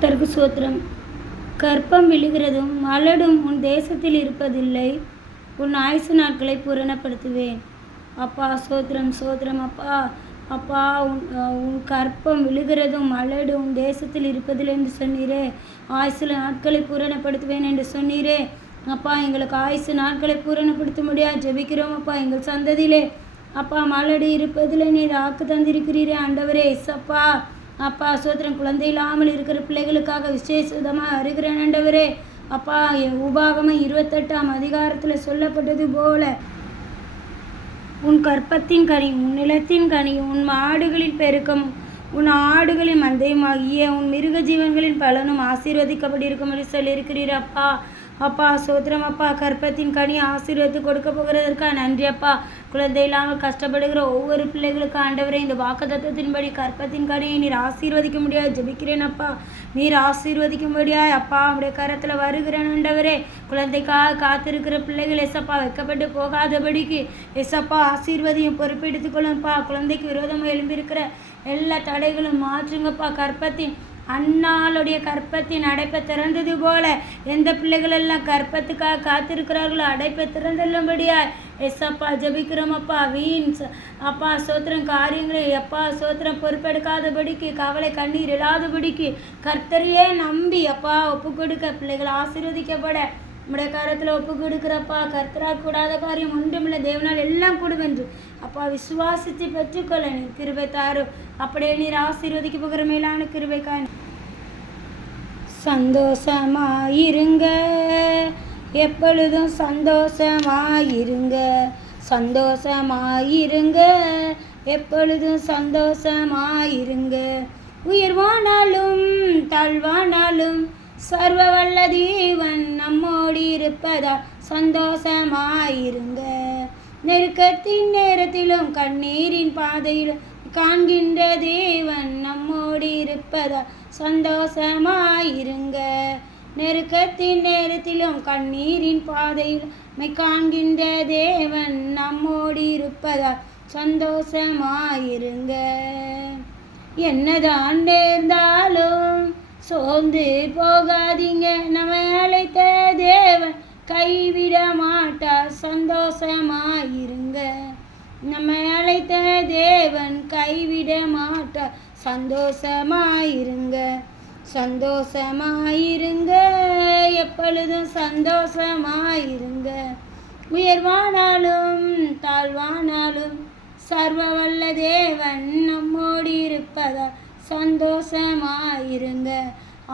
கர்த்தருக்கு சோத்திரம். கற்பம் விழுகிறதும் மலடும் உன் தேசத்தில் இருப்பதில்லை. உன் ஆயுசு நாட்களை பூரணப்படுத்துவேன். அப்பா சோத்திரம் சோத்திரம் அப்பா. அப்பா உன் உன் கற்பம் விழுகிறதும் மலடும் உன் தேசத்தில் இருப்பதில்லை என்று சொன்னீரே. ஆயுசில் நாட்களை பூரணப்படுத்துவேன் என்று சொன்னீரே. அப்பா எங்களுக்கு ஆயுசு நாட்களை பூரணப்படுத்த முடியாது. ஜெபிக்கிறோம் அப்பா. எங்கள் சந்ததியிலே அப்பா மலடு இருப்பதில் நீர் ஆக்கு தந்திருக்கிறீரே ஆண்டவரே. எஸ் அப்பா அப்பா சோத்திரம் குழந்தை இல்லாமல் இருக்கிற பிள்ளைகளுக்காக விசேஷமாக அறிகிறேன் ஆண்டவரே. அப்பா என் உபாகமம் இருபத்தெட்டாம் அதிகாரத்தில் சொல்லப்பட்டது போல உன் கற்பத்தின் கனி உன் நிலத்தின் கனி உன் மாடுகளின் பெருக்கம் உன் ஆடுகளின் மந்தையுமாகிய உன் மிருக ஜீவன்களின் பலனும் ஆசீர்வதிக்கப்பட்டிருக்கும் என்று சொல்லியிருக்கிறீர் அப்பா. அப்பா சோத்திரம் அப்பா கற்பத்தின் கனி ஆசீர்வதித்து கொடுக்க போகிறதற்கா நன்றி அப்பா. குழந்தை இல்லாமல் கஷ்டப்படுகிற ஒவ்வொரு பிள்ளைகளுக்கு ஆண்டவரே இந்த வாக்கு தத்துவத்தின்படி கற்பத்தின் கனியை நீர் ஆசீர்வதிக்க முடியாது ஜபிக்கிறேன் அப்பா. நீர் ஆசீர்வதிக்கும்படியாய் அப்பா உடைய கரத்தில் வருகிறேன் ஆண்டவரே. குழந்தைக்காக காத்திருக்கிற பிள்ளைகள் எசப்பா வைக்கப்பட்டு போகாதபடிக்கு எசப்பா ஆசீர்வதியும் பொறுப்பெடுத்துக்கொள்ளும்ப்பா குழந்தைக்கு விரோதமாக எழும்பியிருக்கிற எல்லா தடைகளும் மாற்றுங்கப்பா. கற்பத்தின் அன்னாளுடைய கற்பத்தின் அடைப்பை திறந்தது போல எந்த பிள்ளைகள் எல்லாம் கற்பத்துக்காக காத்திருக்கிறார்களோ அடைப்பை திறந்துள்ளபடியா எஸ்அப்பா ஜபிக்கிறோம் அப்பா. வீண் அப்பா சோத்திரம் காரியங்களை எப்பா சோத்திரம் பொறுப்பெடுக்காதபடிக்கு கவலை கண்ணீர் இல்லாதபடிக்கு கர்த்தரையே நம்பி அப்பா ஒப்பு கொடுக்க பிள்ளைகள் ஆசீர்வதிக்கப்பட. நம்முடைய காரியத்தில் ஒப்பு கொடுக்குறப்பா கர்த்தரா கூடாத காரியம் ஒன்றுமில்லை தேவனால் எல்லாம் கொடுவென்று அப்பா விசுவாசித்து பெற்றுக்கொள்ள நீ கிருபை தாரு அப்படியே நீர் ஆசீர்வதிக்க போகிற மேலான கிருபைக்காய் சந்தோஷமாயிருங்க எப்பொழுதும் சந்தோஷமாயிருங்க சந்தோஷமாயிருங்க எப்பொழுதும் சந்தோஷமாயிருங்க உயர்வானாலும் தாழ்வானாலும் சர்வ வல்ல தீவன் நம்மோடு இருப்பதா சந்தோஷமாயிருங்க நெருக்கத்தின் நேரத்திலும் கண்ணீரின் பாதையிலும் காண்கின்ற தேவன் நம்மோடு இருப்பதா சந்தோஷமாயிருங்க. நெருக்கத்தின் நேரத்திலும் கண்ணீரின் பாதையில் மை காண்கின்ற தேவன் நம்மோடு இருப்பதா சந்தோஷமாயிருங்க. என்னதான் நேர்ந்தாலும் சோர்ந்து போகாதீங்க. நம்ம அழைத்த தேவன் கைவிட மாட்டார். சந்தோஷமாயிருங்க. நம்ம அழைத்த தேவன் கைவிட மாட்டார். சந்தோஷமாயிருங்க. சந்தோஷமாயிருங்க. எப்பொழுதும் சந்தோஷமாயிருங்க. உயர்வானாலும் தாழ்வானாலும் சர்வ வல்ல தேவன் நம்மோடி இருப்பதால் சந்தோஷமாயிருங்க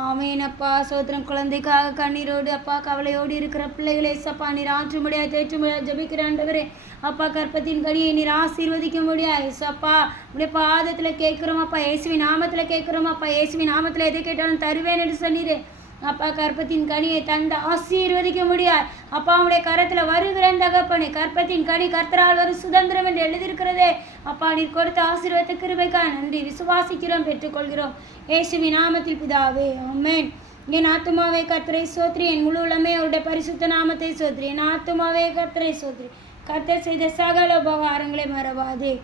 ஆமேன் அப்பா சோத்திரம் குழந்தைக்காக கண்ணீரோடு அப்பா கவலையோடு இருக்கிற பிள்ளைகளை சப்பா நீர் ஆற்று முடியாது தேற்று முடியாது அப்பா கற்பத்தின் கனியை நீர் ஆசீர்வதிக்க முடியாது சப்பா உடைய பாதத்தில் கேட்குறோம் அப்பா இயேசுவி நாமத்தில் கேட்குறோம் அப்பா இயேசுவி நாமத்தில் எதை கேட்டாலும் தருவேன் என்று சொன்னீரே. அப்பா கற்பத்தின் கனியை தந்த ஆசீர்வதிக்க முடியாது. அப்பாவுடைய கரத்தில் வருகிறேன் தகப்பனே கற்பத்தின் கனி கர்த்தரால் வரும் சுதந்திரம் என்று எழுதியிருக்கிறதே. அப்பா நீர் கொடுத்த ஆசீர்வத்த கிருபைக்கா நன்றி. விசுவாசிக்கிறோம் பெற்றுக்கொள்கிறோம். ஏசுவி நாமத்தில் பிதாவே அம்மேன் என் ஆத்துமாவே கத்திரை சோத்ரி. என் முழு உலமே அவருடைய பரிசுத்த நாமத்தை சோத்ரி. என் ஆத்துமாவே கத்திரை சோத்ரி. கத்தர் செய்த சகல உபகாரங்களை மறவாதே.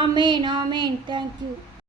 ஆமேன் ஆமேன். தேங்க்யூ